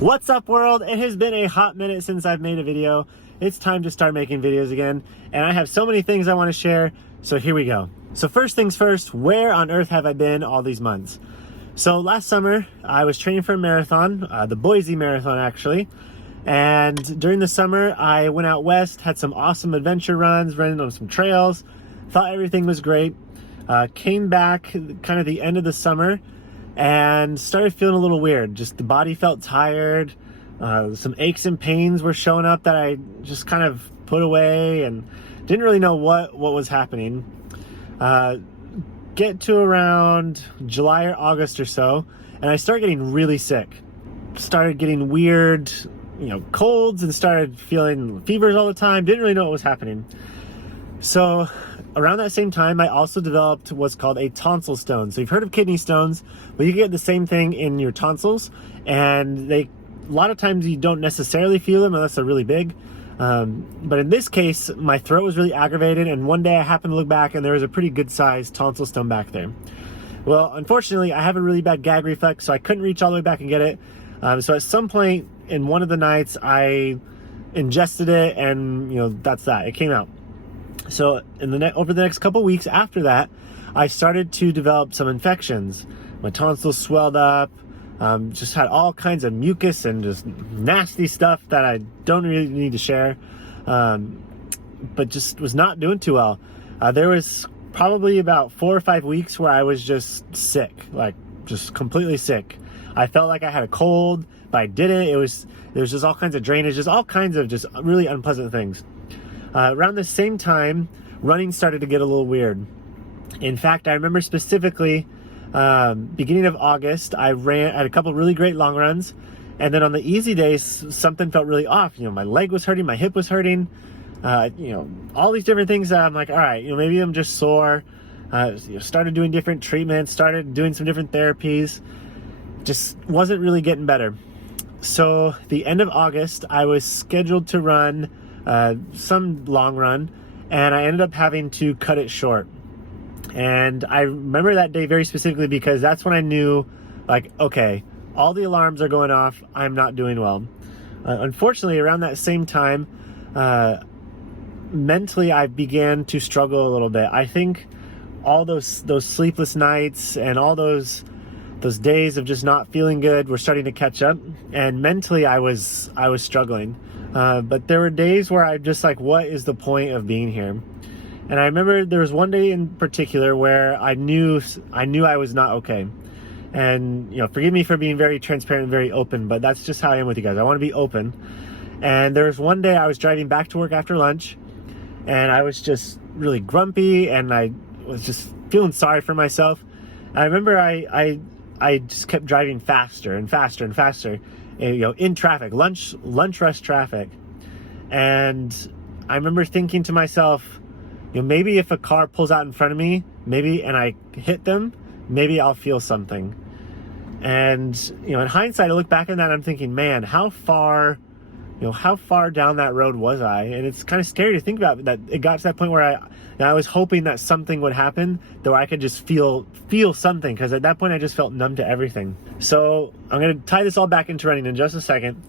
What's up, world? It has been a hot minute since I've made a video. It's time to start making videos again, and I have so many things I want to share, so here we go. So first things first, where on earth have I been all these months? So last summer, I was training for a marathon, the Boise Marathon actually, and during the summer, I went out west, had some awesome adventure runs, running on some trails, thought everything was great, came back kind of the end of the summer, and started feeling a little weird. Just the body felt tired. Some aches and pains were showing up that I just kind of put away and didn't really know what was happening. Get to around July or August or so, and I started getting really sick. Started getting weird, colds, and started feeling fevers all the time. Didn't really know what was happening. So around that same time, I also developed what's called a tonsil stone. So you've heard of kidney stones, but you get the same thing in your tonsils, and a lot of times you don't necessarily feel them unless they're really big. But in this case, my throat was really aggravated, and one day I happened to look back and there was a pretty good sized tonsil stone back there. Well, unfortunately, I have a really bad gag reflex, so I couldn't reach all the way back and get it. So at some point in one of the nights, I ingested it, and that's that. It came out. So over the next couple weeks after that, I started to develop some infections. My tonsils swelled up, just had all kinds of mucus and just nasty stuff that I don't really need to share, but just was not doing too well. There was probably about 4 or 5 weeks where I was just sick, like just completely sick. I felt like I had a cold, but I didn't. There was just all kinds of drainage, just all kinds of just really unpleasant things. Around the same time, running started to get a little weird. In fact, I remember specifically, beginning of August, I had a couple really great long runs, and then on the easy days, something felt really off. My leg was hurting, my hip was hurting, all these different things that I'm like, all right, maybe I'm just sore. Started doing different treatments, started doing some different therapies, just wasn't really getting better. So the end of August, I was scheduled to run some long run, and I ended up having to cut it short. And I remember that day very specifically because that's when I knew, like, okay, all the alarms are going off. I'm not doing well. Unfortunately, around that same time, mentally, I began to struggle a little bit. I think all those sleepless nights and all those days of just not feeling good were starting to catch up, and mentally I was struggling. But there were days where I'm just like, what is the point of being here? And I remember there was one day in particular where I knew I was not okay. And, forgive me for being very transparent and very open, but that's just how I am with you guys. I want to be open. And there was one day I was driving back to work after lunch, and I was just really grumpy, and I was just feeling sorry for myself. And I remember I just kept driving faster and faster and faster, in traffic, lunch rush traffic. And I remember thinking to myself, maybe if a car pulls out in front of me, and I hit them, maybe I'll feel something. And, in hindsight, I look back on that and I'm thinking, man, how far down that road was I? And it's kind of scary to think about that. It got to that point where I was hoping that something would happen, that I could just feel something, because at that point I just felt numb to everything. So I'm going to tie this all back into running in just a second.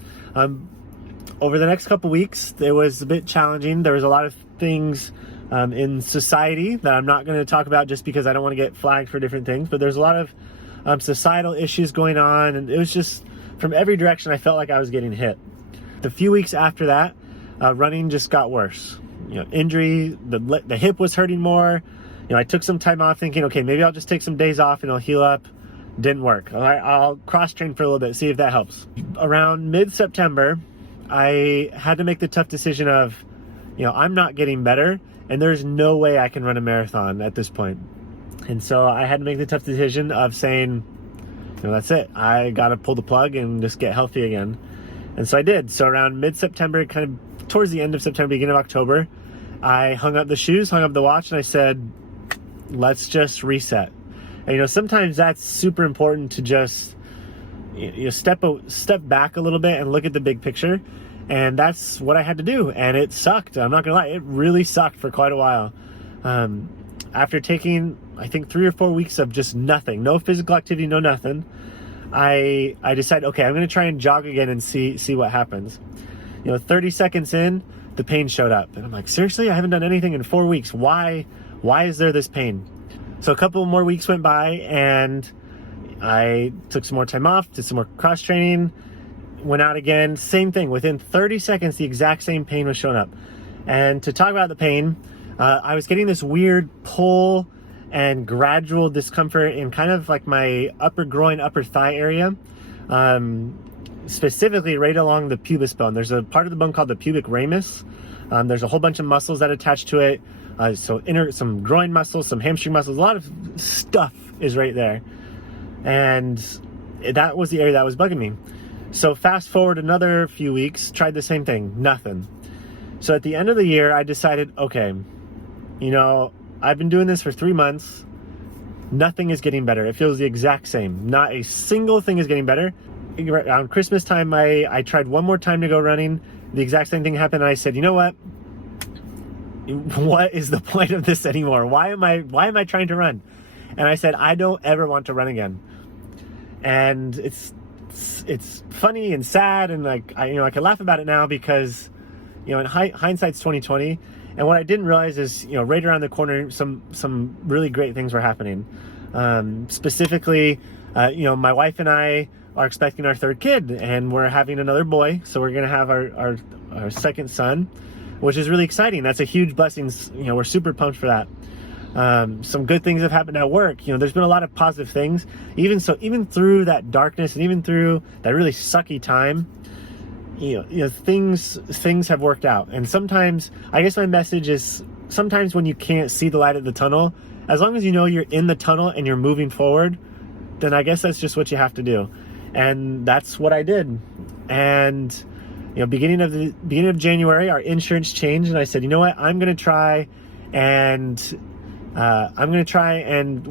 Over the next couple weeks, it was a bit challenging. There was a lot of things in society that I'm not going to talk about just because I don't want to get flagged for different things, but there's a lot of societal issues going on, and it was just from every direction I felt like I was getting hit. The few weeks after that, running just got worse. Injury, the hip was hurting more. I took some time off thinking, okay, maybe I'll just take some days off and I'll heal up. Didn't work. All right, I'll cross train for a little bit, see if that helps. Around mid-September, I had to make the tough decision of, I'm not getting better, and there's no way I can run a marathon at this point. And so I had to make the tough decision of saying, that's it. I got to pull the plug and just get healthy again. And so I did. So around mid-September, kind of towards the end of September, beginning of October, I hung up the shoes, hung up the watch, and I said, let's just reset. And, sometimes that's super important to just step back a little bit and look at the big picture. And that's what I had to do. And it sucked. I'm not going to lie. It really sucked for quite a while. After taking, I think, 3 or 4 weeks of just nothing, no physical activity, no nothing, I decided, okay, I'm going to try and jog again and see what happens. 30 seconds in, the pain showed up. And I'm like, seriously? I haven't done anything in 4 weeks. Why is there this pain? So a couple more weeks went by, and I took some more time off, did some more cross training, went out again. Same thing. Within 30 seconds, the exact same pain was showing up. And to talk about the pain, I was getting this weird pull and gradual discomfort in kind of like my upper groin, upper thigh area, specifically right along the pubis bone. There's a part of the bone called the pubic ramus. There's a whole bunch of muscles that attach to it. Some groin muscles, some hamstring muscles, a lot of stuff is right there. And that was the area that was bugging me. So fast forward another few weeks, tried the same thing, nothing. So at the end of the year, I decided, okay, I've been doing this for 3 months. Nothing is getting better. It feels the exact same. Not a single thing is getting better. Around Christmas time, I tried one more time to go running. The exact same thing happened. And I said, you know what? What is the point of this anymore? Why am I trying to run? And I said, I don't ever want to run again. And it's funny and sad. And I can laugh about it now because, in hindsight's 2020. And what I didn't realize is, right around the corner, some really great things were happening. Specifically, my wife and I are expecting our third kid, and we're having another boy. So we're going to have our second son, which is really exciting. That's a huge blessing. We're super pumped for that. Some good things have happened at work. There's been a lot of positive things. Even through that darkness and even through that really sucky time, things have worked out. And sometimes, I guess my message is, sometimes when you can't see the light at the tunnel, as long as you're in the tunnel and you're moving forward, then I guess that's just what you have to do. And that's what I did. And beginning of January, our insurance changed, and I said, you know what, I'm going to try and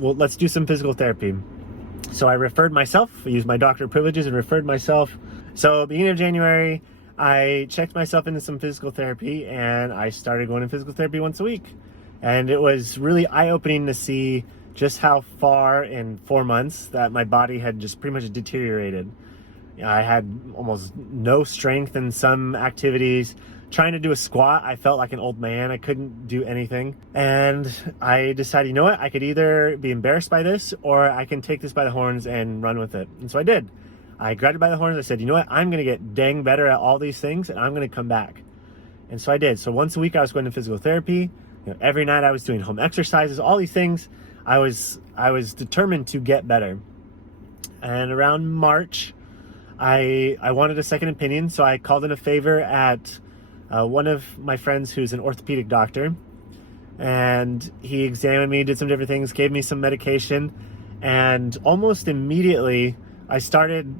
let's do some physical therapy. So I referred myself. I used my doctor privileges and referred myself. So beginning of January, I checked myself into some physical therapy, and I started going to physical therapy once a week. And it was really eye-opening to see just how far in 4 months that my body had just pretty much deteriorated. I had almost no strength in some activities. Trying to do a squat, I felt like an old man. I couldn't do anything. And I decided, you know what? I could either be embarrassed by this, or I can take this by the horns and run with it. And so I did. I grabbed it by the horns. I said, you know what? I'm going to get dang better at all these things, and I'm going to come back. And so I did. So once a week, I was going to physical therapy. Every night, I was doing home exercises, all these things. I was determined to get better. And around March, I wanted a second opinion, so I called in a favor at one of my friends who's an orthopedic doctor, and he examined me, did some different things, gave me some medication, and almost immediately I started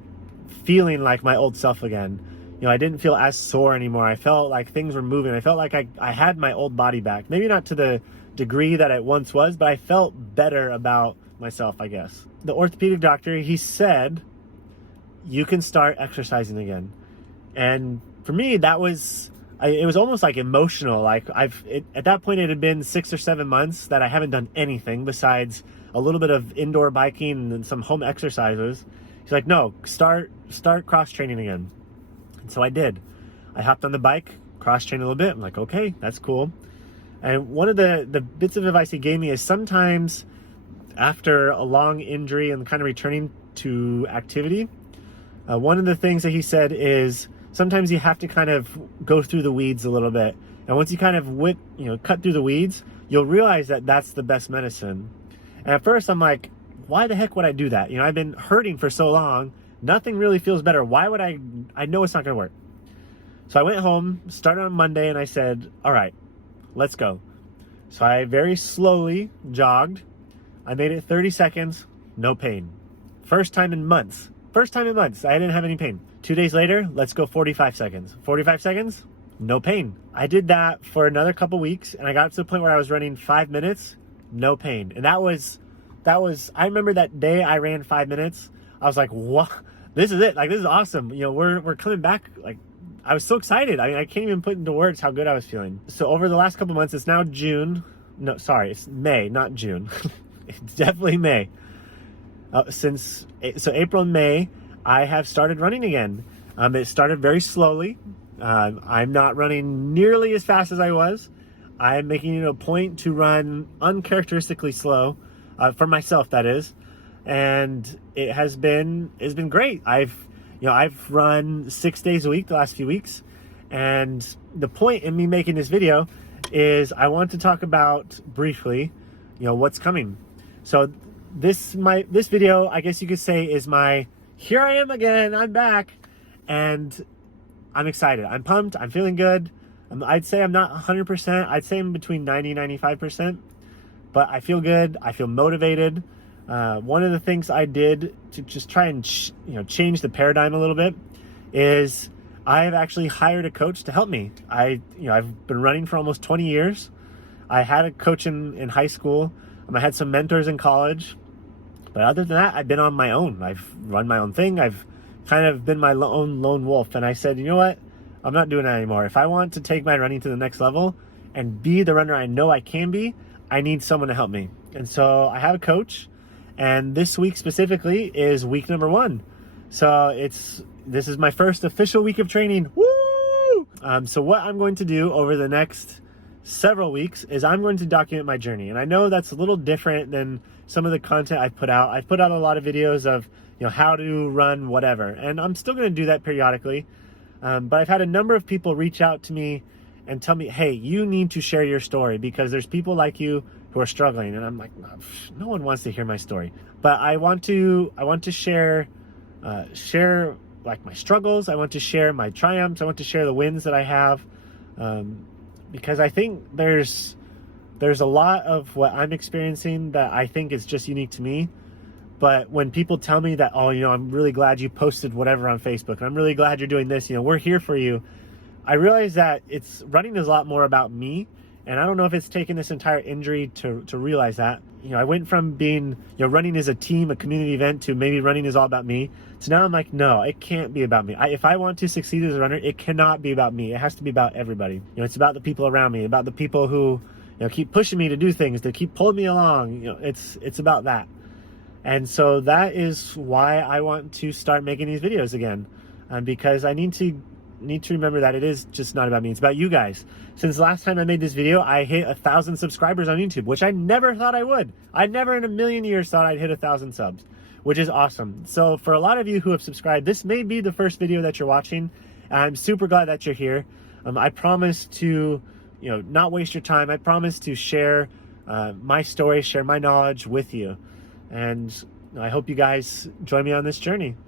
feeling like my old self again. I didn't feel as sore anymore. I felt like things were moving. I felt like I had my old body back. Maybe not to the degree that it once was, but I felt better about myself, I guess. The orthopedic doctor, he said, you can start exercising again. And for me, it was almost like emotional. Like at that point, it had been 6 or 7 months that I haven't done anything besides a little bit of indoor biking and some home exercises. He's like, no, start cross training again. And so I did. I hopped on the bike, cross trained a little bit. I'm like, okay, that's cool. And one of the bits of advice he gave me is sometimes after a long injury and kind of returning to activity, one of the things that he said is sometimes you have to kind of go through the weeds a little bit. And once you kind of cut through the weeds, you'll realize that that's the best medicine. And at first I'm like, why the heck would I do that? I've been hurting for so long. Nothing really feels better. Why would I know it's not going to work. So I went home, started on Monday, and I said, all right, let's go. So I very slowly jogged. I made it 30 seconds, no pain. First time in months. I didn't have any pain. 2 days later, let's go 45 seconds. 45 seconds, no pain. I did that for another couple weeks, and I got to the point where I was running 5 minutes, no pain. And that was, I remember that day I ran 5 minutes. I was like, what? This is it. Like, this is awesome. We're coming back. Like, I was so excited. I can't even put into words how good I was feeling. So over the last couple months, it's now June. No, sorry, it's May, not June. It's definitely May. So April and May, I have started running again. It started very slowly. I'm not running nearly as fast as I was. I'm making it a point to run uncharacteristically slow, for myself, that is. And it's been great. I've run 6 days a week the last few weeks. And the point in me making this video is I want to talk about briefly, what's coming. So this video, I guess you could say, is my here I am again, I'm back, and I'm excited. I'm pumped. I'm feeling good. I'd say I'm not 100%. I'd say I'm between 90 and 95%, but I feel good. I feel motivated. One of the things I did to just try and change the paradigm a little bit is I have actually hired a coach to help me. I've been running for almost 20 years. I had a coach in high school. I had some mentors in college, but other than that, I've been on my own. I've run my own thing. I've kind of been my own lone wolf. And I said, you know what? I'm not doing that anymore. If I want to take my running to the next level and be the runner I know I can be, I need someone to help me. And so I have a coach, and this week specifically is week number 1. So this is my first official week of training. Woo! So what I'm going to do over the next several weeks is I'm going to document my journey. And I know that's a little different than some of the content I've put out. I've put out a lot of videos of how to run whatever, and I'm still going to do that periodically. But I've had a number of people reach out to me and tell me, hey, you need to share your story because there's people like you who are struggling. And I'm like, no one wants to hear my story. But I want to share like my struggles. I want to share my triumphs. I want to share the wins that I have, because I think there's a lot of what I'm experiencing that I think is just unique to me. But when people tell me that, oh, I'm really glad you posted whatever on Facebook, and I'm really glad you're doing this, we're here for you, I realize that running is a lot more about me. And I don't know if it's taken this entire injury to realize that. I went from being, running as a team, a community event, to maybe running is all about me. So now I'm like, no, it can't be about me. If I want to succeed as a runner, it cannot be about me. It has to be about everybody. It's about the people around me, about the people who, keep pushing me to do things, to keep pulling me along. It's about that. And so that is why I want to start making these videos again, because I need to remember that it is just not about me. It's about you guys. Since the last time I made this video, I hit 1,000 subscribers on YouTube, which I never thought I would. I never in a million years thought I'd hit 1,000 subs, which is awesome. So for a lot of you who have subscribed, this may be the first video that you're watching. I'm super glad that you're here. I promise to, not waste your time. I promise to share my story, share my knowledge with you. And I hope you guys join me on this journey.